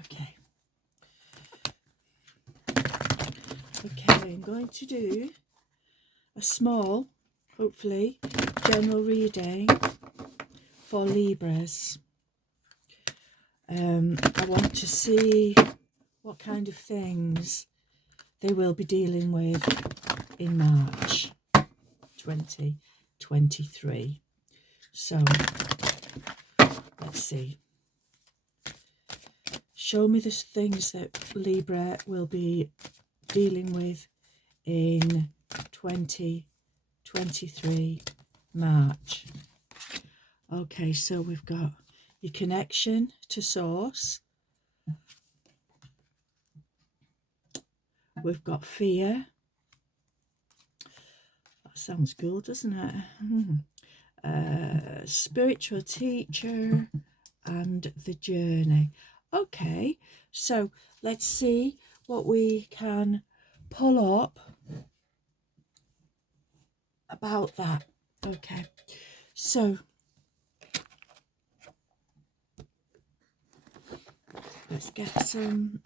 Okay. Okay, I'm going to do a small, hopefully, general reading for Libras. I want to see what kind of things they will be dealing with in March 2023. So, let's see. Show me the things that Libra will be dealing with in 2023 March. Okay, so we've got your connection to source. We've got fear. That sounds good, doesn't it? Spiritual teacher and the journey. Okay, so let's see what we can pull up about that. Okay, so let's get some.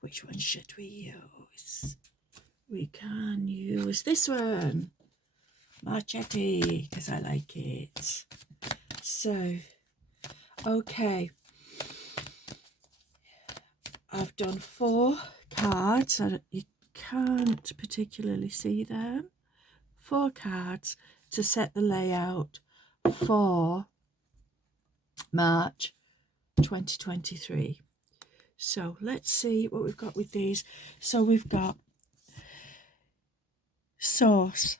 Which one should we use? We can use this one, Marchetti, because I like it. So, okay, I've done 4 cards. You can't particularly see them. 4 cards to set the layout for March 2023. So let's see what we've got with these. So we've got source.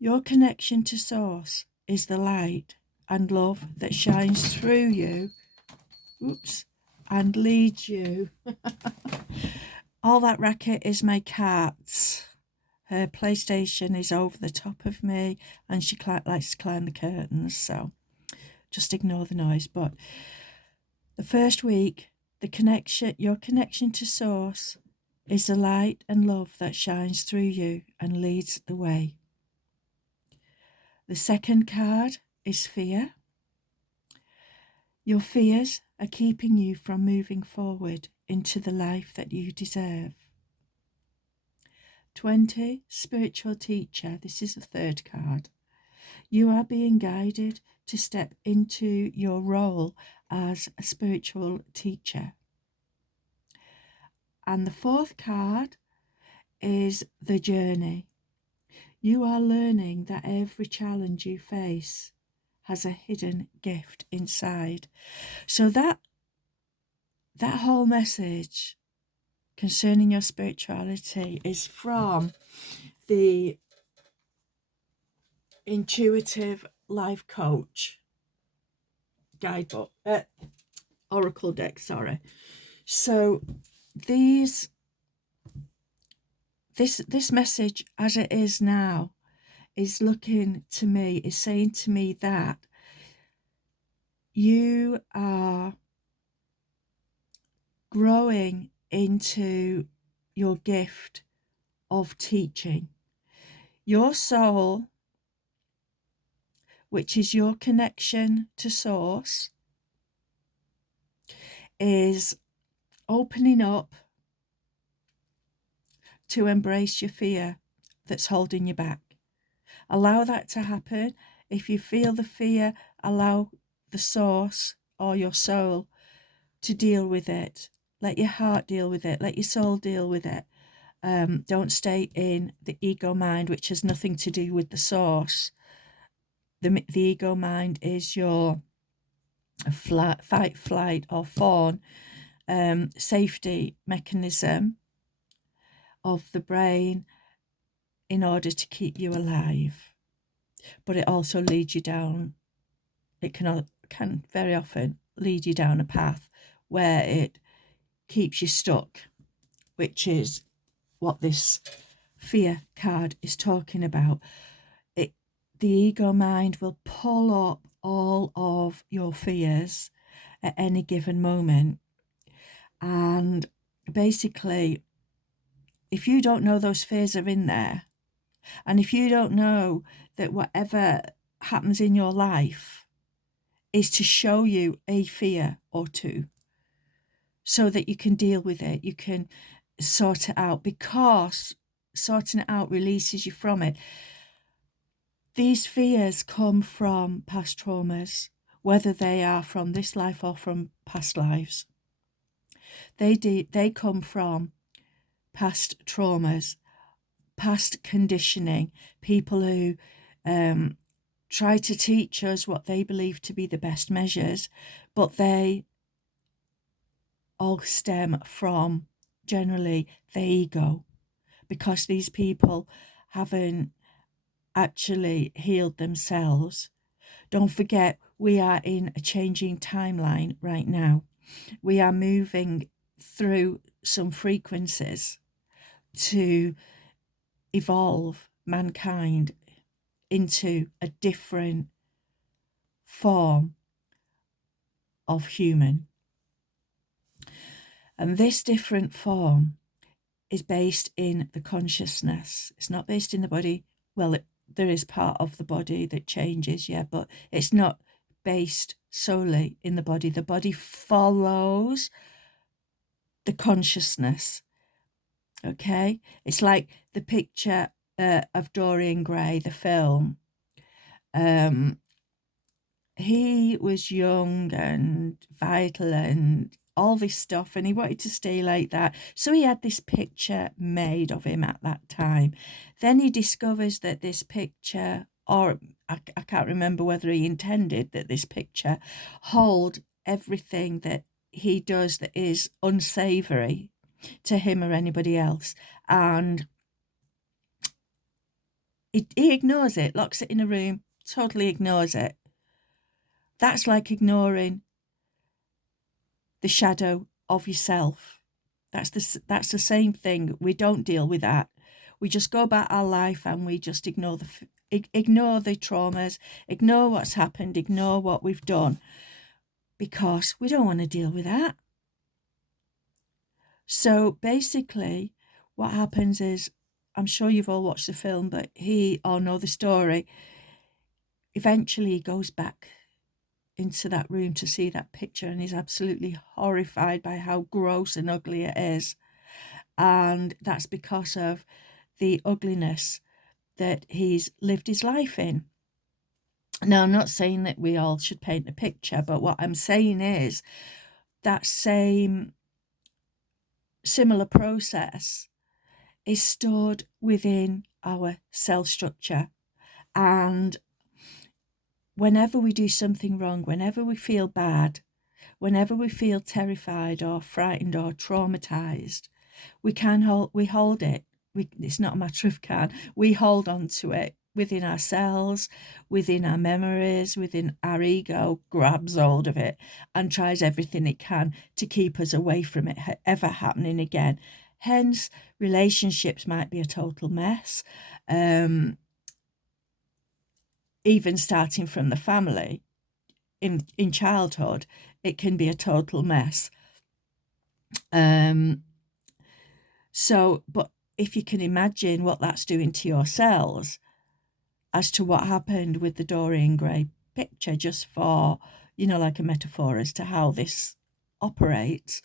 Your connection to source is the light and love that shines through you, and leads you. All that racket is my cat's. Her PlayStation is over the top of me, and she likes to climb the curtains, so just ignore the noise. But the first week, your connection to source is the light and love that shines through you and leads the way. The second card is fear. Your fears are keeping you from moving forward into the life that you deserve. 20, spiritual teacher. This is the third card. You are being guided to step into your role as a spiritual teacher. And the fourth card is the journey. You are learning that every challenge you face has a hidden gift inside. So that whole message concerning your spirituality is from the Intuitive Life Coach guidebook, oracle deck, sorry. So this message as it is now is saying to me that you are growing into your gift of teaching. Your soul, which is your connection to source, is opening up to embrace your fear that's holding you back. Allow that to happen. If you feel the fear, allow the source or your soul to deal with it. Let your heart deal with it. Let your soul deal with it. Don't stay in the ego mind, which has nothing to do with the source. The ego mind is your fight, flight, or fawn safety mechanism of the brain in order to keep you alive. But it also leads you down, it can very often lead you down a path where it keeps you stuck, which is what this fear card is talking about. The ego mind will pull up all of your fears at any given moment, and basically if you don't know those fears are in there, and if you don't know that whatever happens in your life is to show you a fear or two so that you can deal with it, you can sort it out, because sorting it out releases you from it. These fears come from past traumas, whether they are from this life or from past lives. They come from past traumas, past conditioning, people who try to teach us what they believe to be the best measures, but they all stem from generally the ego, because these people haven't actually healed themselves. Don't forget, we are in a changing timeline right now. We are moving through some frequencies to evolve mankind into a different form of human. And this different form is based in the consciousness. It's not based in the body. Well, there is part of the body that changes, yeah, but it's not based solely in the body. The body follows the consciousness, okay? It's like the picture of Dorian Gray, the film. He was young and vital and all this stuff, and he wanted to stay like that. So he had this picture made of him at that time. Then he discovers that this picture, or I can't remember whether he intended that this picture hold everything that he does that is unsavory to him or anybody else. And he ignores it, locks it in a room, totally ignores it. That's like ignoring the shadow of yourself. That's the same thing. We don't deal with that. We just go about our life and we just ignore the traumas, ignore what's happened, ignore what we've done, because we don't want to deal with that. So basically, what happens is, I'm sure you've all watched the film, but he or know the story. Eventually, he goes back into that room to see that picture, and he's absolutely horrified by how gross and ugly it is. And that's because of the ugliness that he's lived his life in. Now, I'm not saying that we all should paint a picture, but what I'm saying is that same similar process is stored within our cell structure. And whenever we do something wrong, whenever we feel bad, whenever we feel terrified or frightened or traumatized, we hold it. It's not a matter of can. We hold on to it within ourselves, within our memories, within our ego, grabs hold of it and tries everything it can to keep us away from it ever happening again. Hence, relationships might be a total mess. Even starting from the family, in childhood, it can be a total mess. But if you can imagine what that's doing to your cells, as to what happened with the Dorian Gray picture, just for, like a metaphor as to how this operates,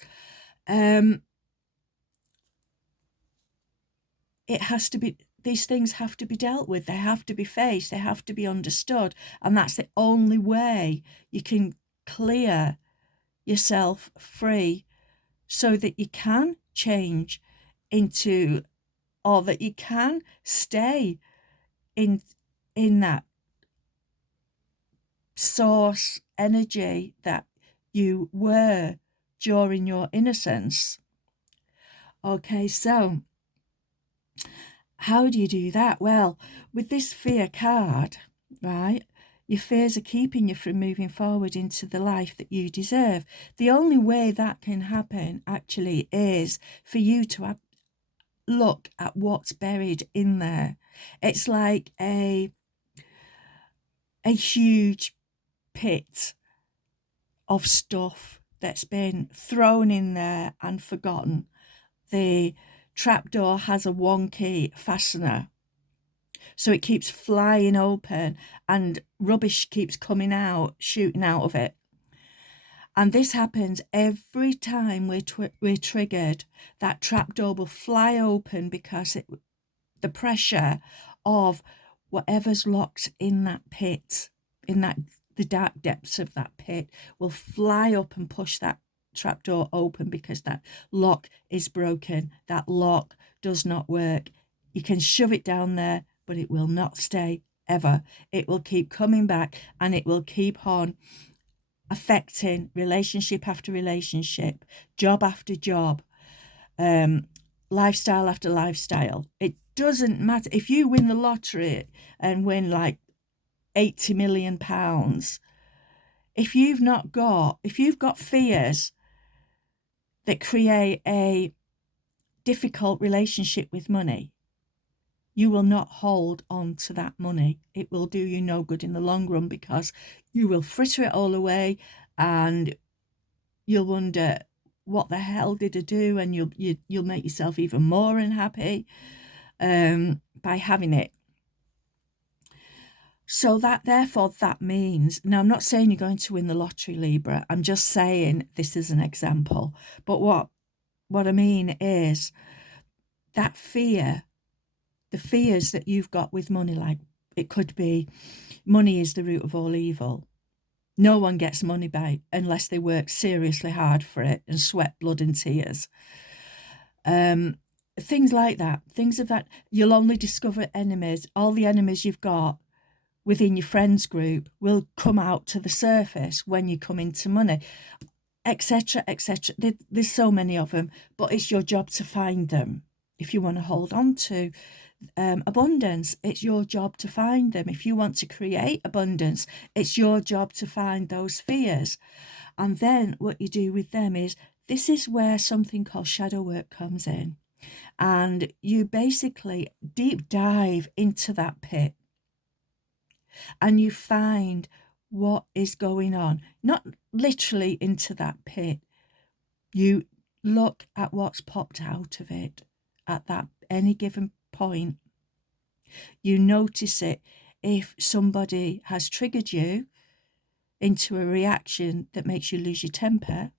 these things have to be dealt with. They have to be faced. They have to be understood. And that's the only way you can clear yourself free, so that you can change into, or that you can stay in that source energy that you were during your innocence. Okay, so how do you do that? Well, with this fear card, right, your fears are keeping you from moving forward into the life that you deserve. The only way that can happen actually is for you to look at what's buried in there. It's like a huge pit of stuff that's been thrown in there and forgotten. The trapdoor has a wonky fastener, so it keeps flying open and rubbish keeps coming out, shooting out of it. And this happens every time we're triggered. That trapdoor will fly open because the pressure of whatever's locked in that pit, the dark depths of that pit, will fly up and push that trapdoor open because that lock is broken. That lock does not work. You can shove it down there, but it will not stay ever. It will keep coming back, and it will keep on affecting relationship after relationship, job after job, lifestyle after lifestyle. It doesn't matter if you win the lottery and win like £80 million. If you've got fears that create a difficult relationship with money, you will not hold on to that money. It will do you no good in the long run, because you will fritter it all away, and you'll wonder, what the hell did I do? And you'll make yourself even more unhappy by having it. So therefore that means, now I'm not saying you're going to win the lottery, Libra. I'm just saying this is an example. But what I mean is that fear, the fears that you've got with money, like it could be money is the root of all evil. No one gets money by unless they work seriously hard for it and sweat blood and tears. Things like that, things of that. You'll only discover enemies. All the enemies you've got within your friends group will come out to the surface when you come into money, etc., etc. There's so many of them, but it's your job to find them. If you want to hold on to abundance, it's your job to find them. If you want to create abundance, it's your job to find those fears. And then what you do with them is, this is where something called shadow work comes in. And you basically deep dive into that pit, and you find what is going on. Not literally into that pit. You look at what's popped out of it at that any given point. You notice it. If somebody has triggered you into a reaction that makes you lose your temper,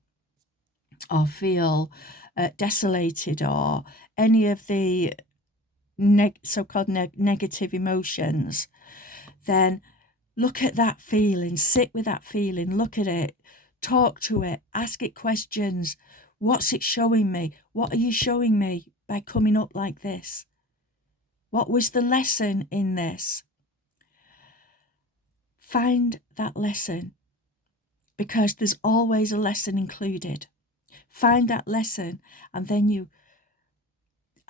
or feel desolated, or any of the so-called negative emotions, then look at that feeling, sit with that feeling, look at it, talk to it, ask it questions. What's it showing me? What are you showing me by coming up like this? What was the lesson in this? Find that lesson, because there's always a lesson included. Find that lesson, and then you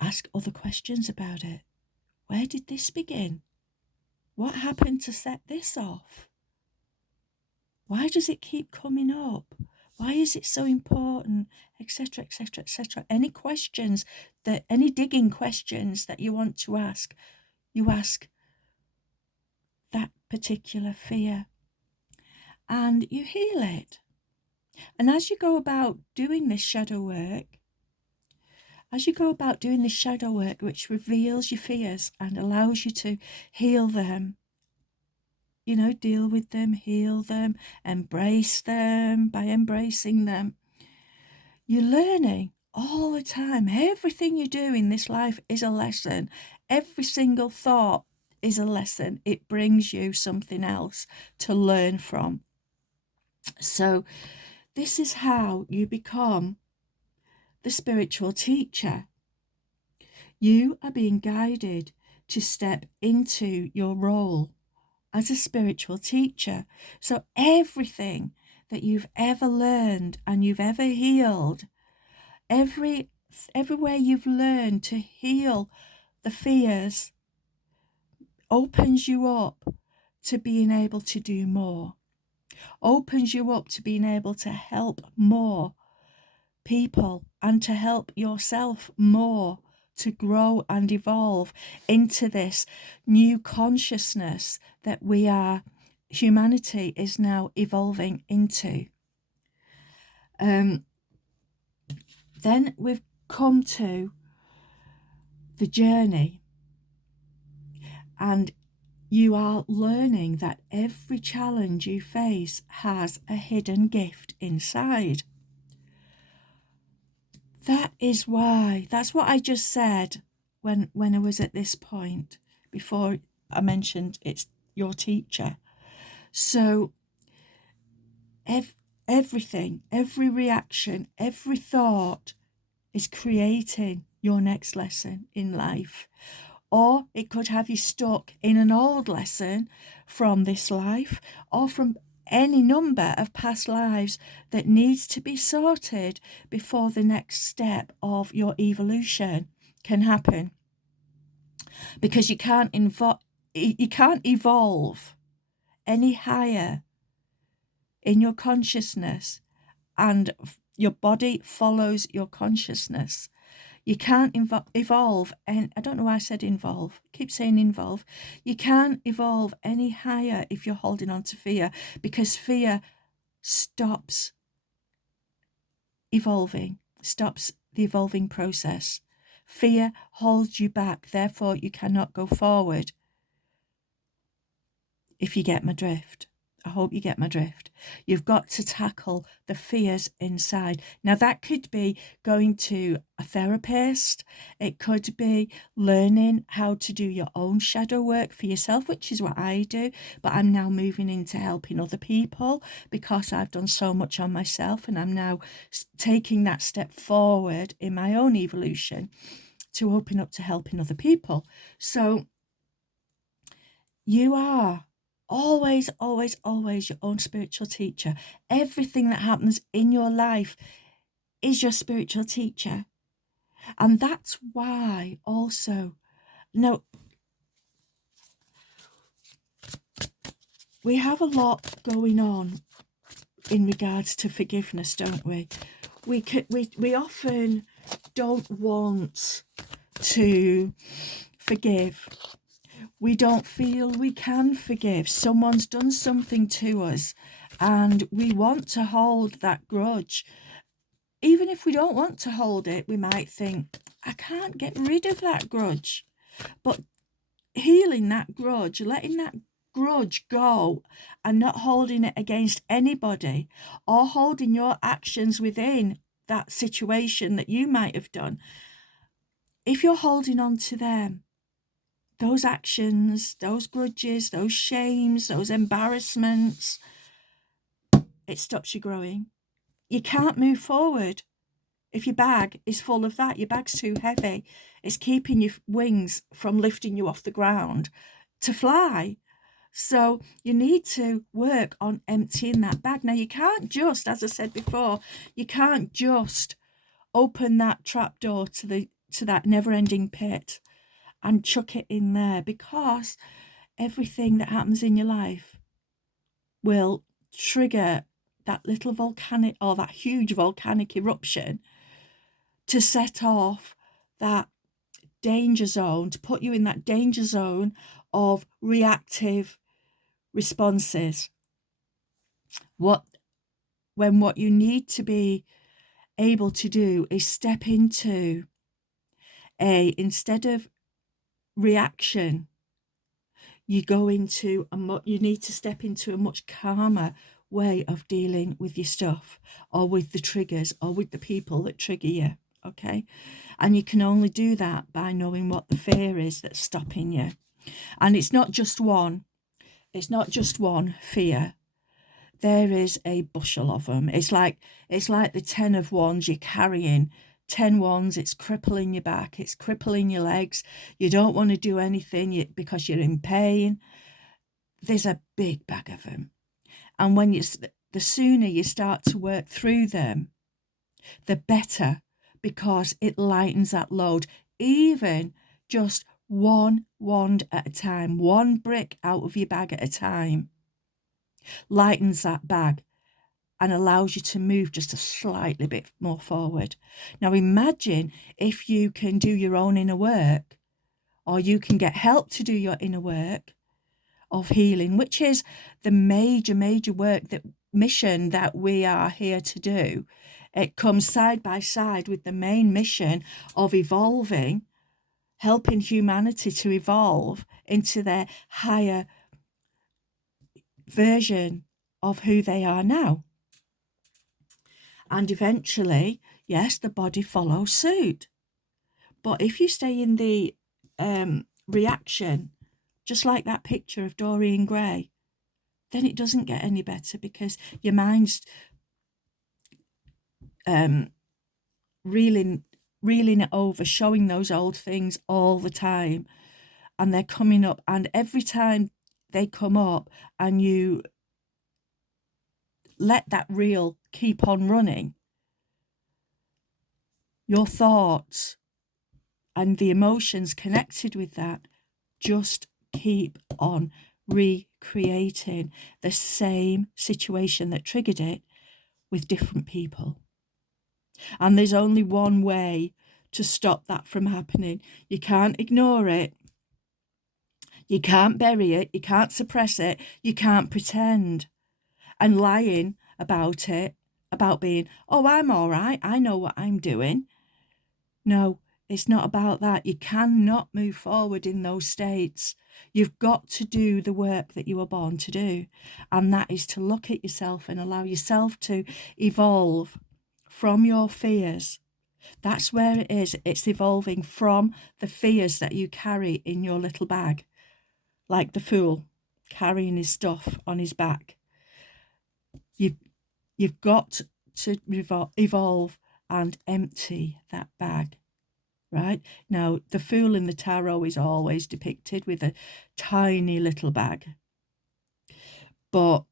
ask other questions about it. Where did this begin? What happened to set this off? Why does it keep coming up? Why is it so important? Etc., etc., etc. Any questions, any digging questions that you want to ask, you ask that particular fear, and you heal it. And as you go about doing this shadow work, which reveals your fears and allows you to heal them, deal with them, heal them, embrace them, by embracing them, you're learning all the time. Everything you do in this life is a lesson. Every single thought is a lesson. It brings you something else to learn from. So this is how you become the spiritual teacher. You are being guided to step into your role as a spiritual teacher. So everything that you've ever learned and you've ever healed, everywhere you've learned to heal the fears, opens you up to being able to do more, opens you up to being able to help more people and to help yourself more, to grow and evolve into this new consciousness that humanity is now evolving into. Then we've come to the journey, and you are learning that every challenge you face has a hidden gift inside. That's what I just said when I was at this point, before I mentioned it's your teacher. So everything, every reaction, every thought is creating your next lesson in life. Or it could have you stuck in an old lesson from this life, or from any number of past lives that needs to be sorted before the next step of your evolution can happen. Because you can't evolve any higher in your consciousness, and your body follows your consciousness. You can't evolve, and I don't know why I said involve. I keep saying involve. You can't evolve any higher if you're holding on to fear, because fear stops evolving, stops the evolving process. Fear holds you back, therefore you cannot go forward. If you get my drift. I hope you get my drift. You've got to tackle the fears inside. Now, that could be going to a therapist. It could be learning how to do your own shadow work for yourself, which is what I do. But I'm now moving into helping other people because I've done so much on myself, and I'm now taking that step forward in my own evolution to open up to helping other people. So you are always, always, always your own spiritual teacher. Everything that happens in your life is your spiritual teacher. And that's why also, we have a lot going on in regards to forgiveness, don't we? We often don't want to forgive. We don't feel we can forgive. Someone's done something to us and we want to hold that grudge. Even if we don't want to hold it, we might think, I can't get rid of that grudge. But healing that grudge, letting that grudge go and not holding it against anybody, or holding your actions within that situation that you might have done. If you're holding on to them, those actions, those grudges, those shames, those embarrassments, it stops you growing. You can't move forward. If your bag is full of that, your bag's too heavy. It's keeping your wings from lifting you off the ground to fly. So you need to work on emptying that bag. Now, you can't just, as I said before, you can't just open that trapdoor to that never-ending pit and chuck it in there, because everything that happens in your life will trigger that little volcanic, or that huge volcanic eruption, to set off that danger zone, to put you in that danger zone of reactive responses. What you need to be able to do is step into instead of reaction, you need to step into a much calmer way of dealing with your stuff, or with the triggers, or with the people that trigger you. Okay. And you can only do that by knowing what the fear is that's stopping you. And it's not just one fear. There is a bushel of them. It's like the 10 of wands you're carrying. 10 wands, it's crippling your back, it's crippling your legs. You don't want to do anything because you're in pain. There's a big bag of them. And the sooner you start to work through them, the better, because it lightens that load. Even just one wand at a time, one brick out of your bag at a time, lightens that bag and allows you to move just a slightly bit more forward. Now imagine if you can do your own inner work, or you can get help to do your inner work of healing, which is the major work, that mission that we are here to do. It comes side by side with the main mission of evolving helping humanity to evolve into their higher version of who they are now. And eventually, yes, the body follows suit. But if you stay in the reaction, just like that picture of Dorian Gray, then it doesn't get any better, because your mind's reeling it over, showing those old things all the time, and they're coming up, and every time they come up and you let that reel keep on running, your thoughts and the emotions connected with that just keep on recreating the same situation that triggered it with different people. And there's only one way to stop that from happening. You can't ignore it. You can't bury it. You can't suppress it. You can't pretend and lying about it, about being, oh, I'm all right, I know what I'm doing. No, it's not about that. You cannot move forward in those states. You've got to do the work that you were born to do. And that is to look at yourself and allow yourself to evolve from your fears. That's where it is. It's evolving from the fears that you carry in your little bag, like the fool carrying his stuff on his back. You've got to evolve and empty that bag, right? Now, the fool in the tarot is always depicted with a tiny little bag. But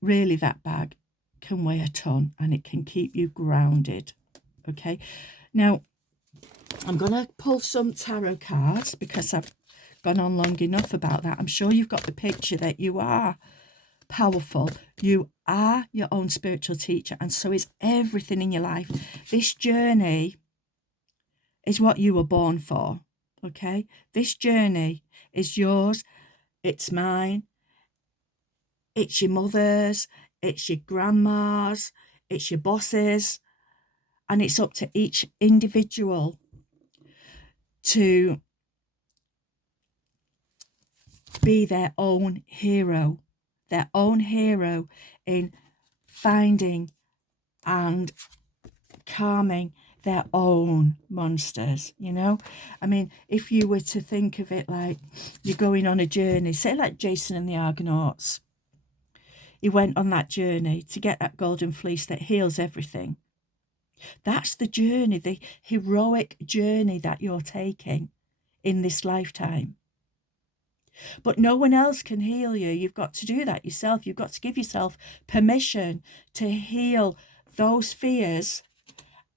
really, that bag can weigh a ton, and it can keep you grounded, okay? Now, I'm going to pull some tarot cards because I've gone on long enough about that. I'm sure you've got the picture that you are powerful. You are your own spiritual teacher, and so is everything in your life. This journey is what you were born for, okay? This journey is yours. It's mine. It's your mother's. It's your grandma's. It's your boss's. And it's up to each individual to be their own hero in finding and calming their own monsters, you know? I mean, if you were to think of it like you're going on a journey, say like Jason and the Argonauts, he went on that journey to get that golden fleece that heals everything. That's the journey, the heroic journey that you're taking in this lifetime. But no one else can heal you. You've got to do that yourself. You've got to give yourself permission to heal those fears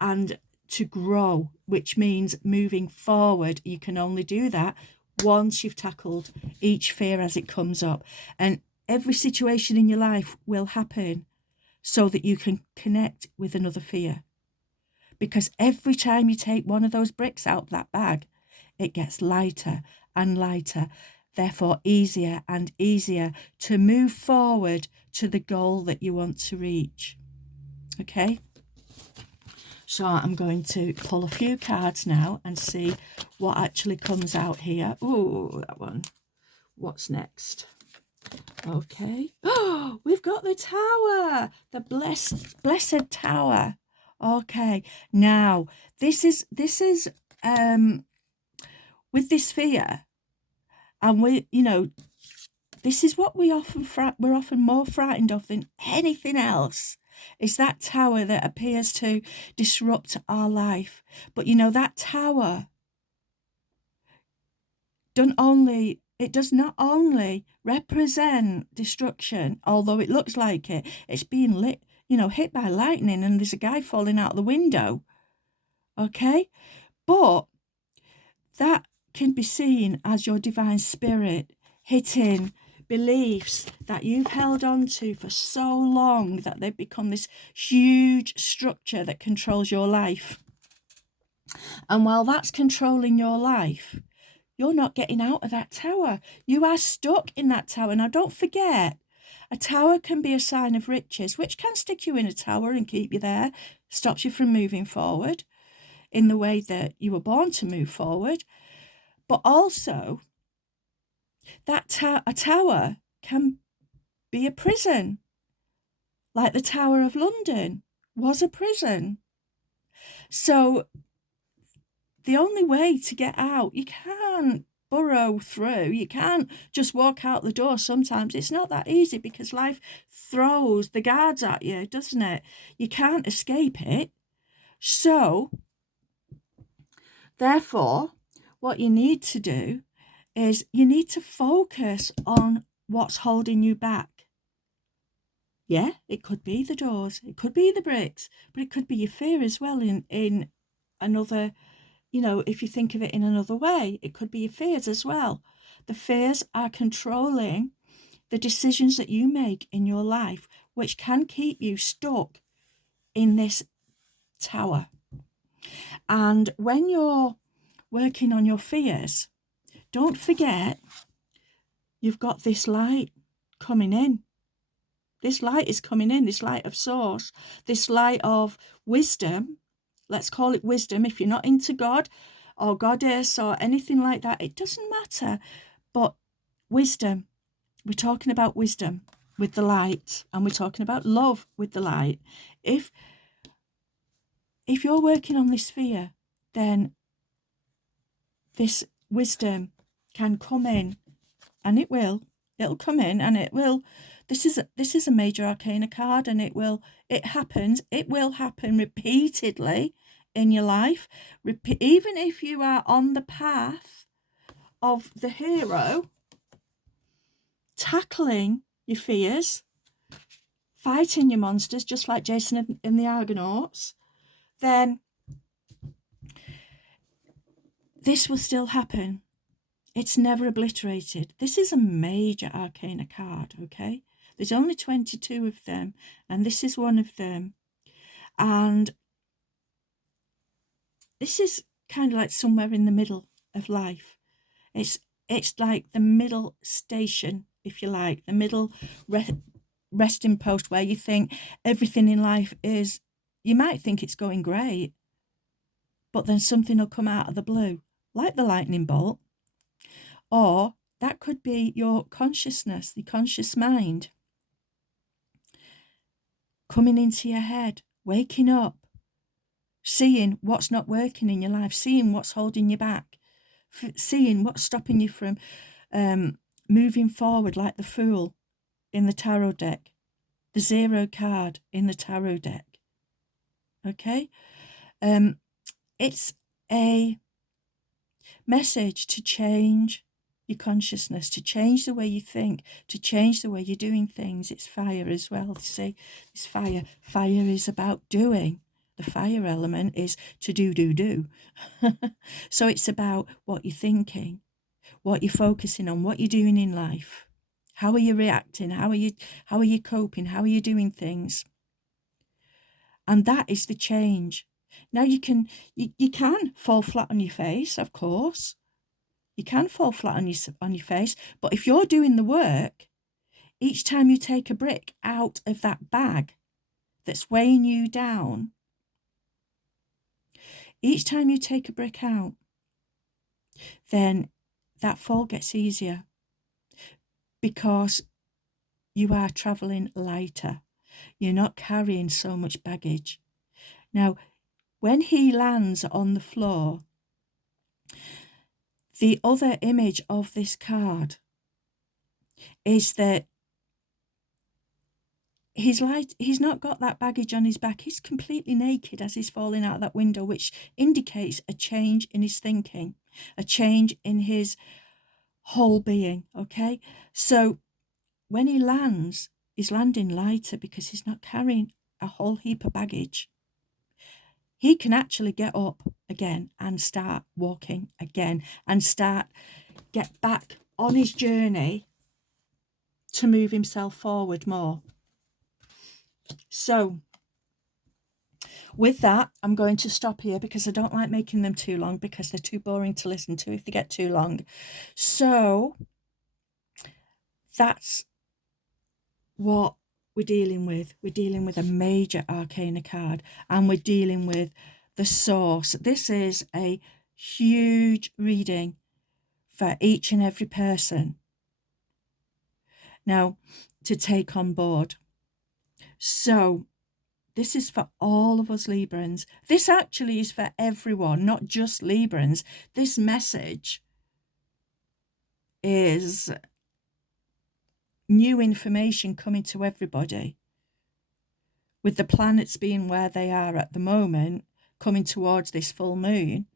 and to grow, which means moving forward. You can only do that once you've tackled each fear as it comes up. And every situation in your life will happen so that you can connect with another fear. Because every time you take one of those bricks out of that bag, it gets lighter and lighter, therefore easier and easier to move forward to the goal that you want to reach. Okay? So I'm going to pull a few cards now and see what actually comes out here. Ooh, that one. What's next? Okay. Oh, we've got the tower. The blessed tower. Okay. Now, this is with this fear, and this is what we're often more frightened of than anything else, is that tower that appears to disrupt our life. But that tower does not only represent destruction, although it looks like it's being lit, hit by lightning, and there's a guy falling out the window. Okay? But that can be seen as your divine spirit hitting beliefs that you've held on to for so long that they've become this huge structure that controls your life. And while that's controlling your life, you're not getting out of that tower. You are stuck in that tower. Now, don't forget, a tower can be a sign of riches, which can stick you in a tower and keep you there, stops you from moving forward. in the way that you were born to move forward. But also, that a tower can be a prison, like the Tower of London was a prison. So the only way to get out, you can't burrow through, you can't just walk out the door. Sometimes it's not that easy because life throws the guards at you, doesn't it? You can't escape it. So therefore, what you need to do is you need to focus on what's holding you back. Yeah, it could be the doors, it could be the bricks, but it could be your fear as well in another, if you think of it in another way, it could be your fears as well. The fears are controlling the decisions that you make in your life, which can keep you stuck in this tower. And when you're working on your fears, don't forget you've got this light coming in. This light is coming in, this light of source, this light of wisdom. Let's call it wisdom. If you're not into God or goddess or anything like that, it doesn't matter. But wisdom, we're talking about wisdom with the light, and we're talking about love with the light. If you're working on this fear, then this wisdom can come in, and it'll come in, and it will. This is a major arcana card, and it will happen repeatedly in your life. Even if you are on the path of the hero, tackling your fears, fighting your monsters, just like Jason in the Argonauts, then this will still happen. It's never obliterated. This is a major arcana card, okay? There's only 22 of them, and this is one of them. And this is kind of like somewhere in the middle of life. It's like the middle station, if you like, the middle resting post where you think everything in life is, you might think it's going great, but then something will come out of the blue, like the lightning bolt. Or that could be your consciousness, the conscious mind, coming into your head, waking up, seeing what's not working in your life, seeing what's holding you back, seeing what's stopping you from moving forward, like the Fool in the tarot deck, the Zero card in the tarot deck. Okay? It's a message to change your consciousness, to change the way you think, to change the way you're doing things. It's fire as well. See, it's fire. Fire is about doing. The fire element is to do. So it's about what you're thinking, what you're focusing on, what you're doing in life. How are you reacting? How are you coping? How are you doing things? And that is the change. Now you can fall flat on your face, of course. You can fall flat on your face, but if you're doing the work, each time you take a brick out of that bag that's weighing you down, each time you take a brick out, then that fall gets easier because you are traveling lighter. You're not carrying so much baggage. Now, when he lands on the floor, the other image of this card is that he's not got that baggage on his back. He's completely naked as he's falling out that window, which indicates a change in his thinking, a change in his whole being. Okay, so when he lands, he's landing lighter because he's not carrying a whole heap of baggage. He can actually get up again and start walking again and get back on his journey to move himself forward more. So with that, I'm going to stop here because I don't like making them too long because they're too boring to listen to if they get too long. So that's what we're dealing with. We're dealing with a major arcana card, and we're dealing with the source. This is a huge reading for each and every person now to take on board. So this is for all of us Librans. This actually is for everyone, not just Librans. This message is new information coming to everybody. With the planets being where they are at the moment, coming towards this full moon,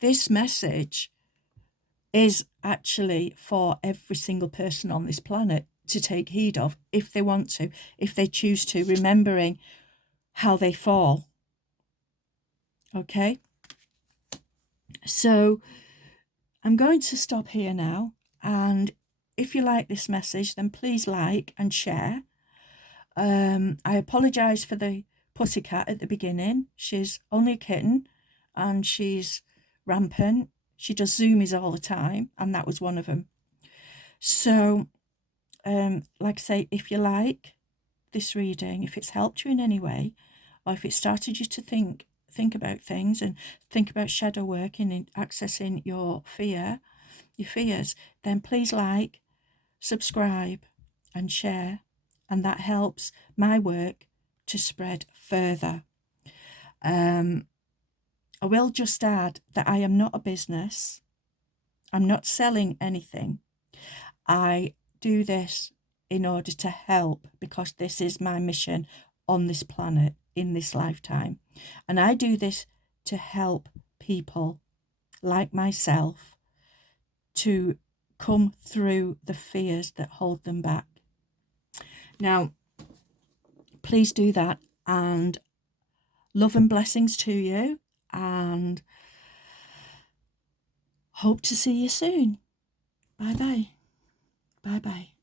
this message is actually for every single person on this planet to take heed of if they want to, if they choose to, remembering how they fall. Okay? So I'm going to stop here now, and if you like this message, then please like and share. I apologise for the pussycat at the beginning. She's only a kitten and she's rampant. She does zoomies all the time, and that was one of them. So, like I say, if you like this reading, if it's helped you in any way, or if it started you to think about things and think about shadow working and accessing your fears, then please like, subscribe and share, and that helps my work to spread further. I will just add that I am not a business. I'm not selling anything. I do this in order to help, because this is my mission on this planet in this lifetime. And I do this to help people like myself to come through the fears that hold them back. Now, please do that, and love and blessings to you, and hope to see you soon. Bye bye. Bye bye.